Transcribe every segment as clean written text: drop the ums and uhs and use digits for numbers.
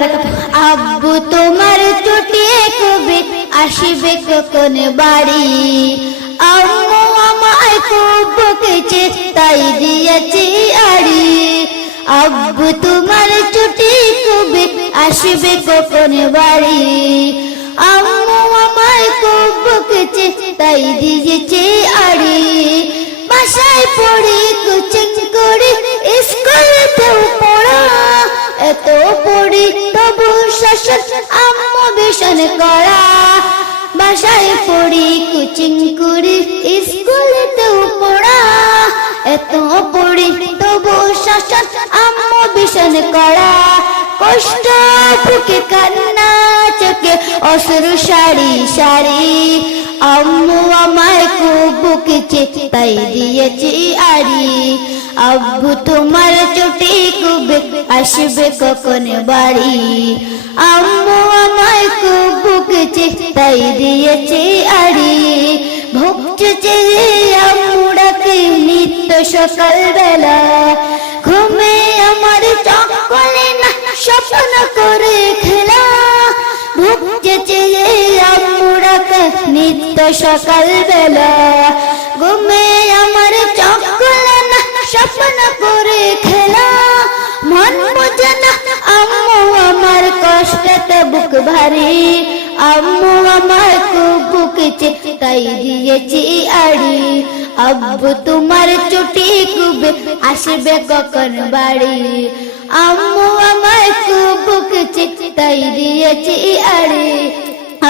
আব্বু তোমার ছুটি কবে আসবে কখন বাড়ি? আম্মু আমায় খুব বকেছে তাই দিয়েছি আড়ি। আব্বু তোমার ছুটি কবে আসবে কখন বাড়ি? আম্মু আমায় খুব বকেছে তাই দিয়েছি আড়ি। বাসায় পড়ি কোচিং করি স্কুলেতেও পড়া, এত পড়ি তবু শাসন আম্মু ভীষণ করা। বাসায় পড়ি কোচিং করি স্কুলেতেও পড়া, এত পড়ি তবু শাসন আম্মু ভীষণ করা। কষ্ট বুকে কান্না চোখে অশ্রু সারি সারি। আম্মু আমায় খুব বকেছে তাই দিয়েছি আড়ি। আব্বু তোমার ছুটি কবে আসবে কখন বাড়ি? আম্মু আমায় খুব বকেছে তাই দিয়েছি আড়ি। ভুগছে আম্মু ডাকে নিত্য সকাল বেলা, ঘুমে আমার চোখ খোলে না স্বপ্ন করে খেলা। ভুগছে আম্মু ডাকে নিত্য সকাল বেলা, ঘুমে আমার চোখ খোলে না স্বপ্ন করে খেলা। মন বোঝে না আম্মু আমার কষ্টতে বুক ভারী। আম্মু আমার খুব বকেছে তাই দিয়েছি আড়ি। আব্বু তোমার ছুটি কবে আসবে কখন বাড়ি? আম্মু আমায় খুব বকেছে তাই দিয়েছি আড়ি।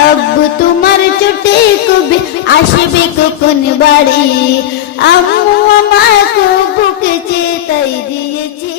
আব্বু তোমার ছুটি কবে আসবে কখন বাড়ি? আম্মু আমায় খুব বকেছে তাই দিয়েছি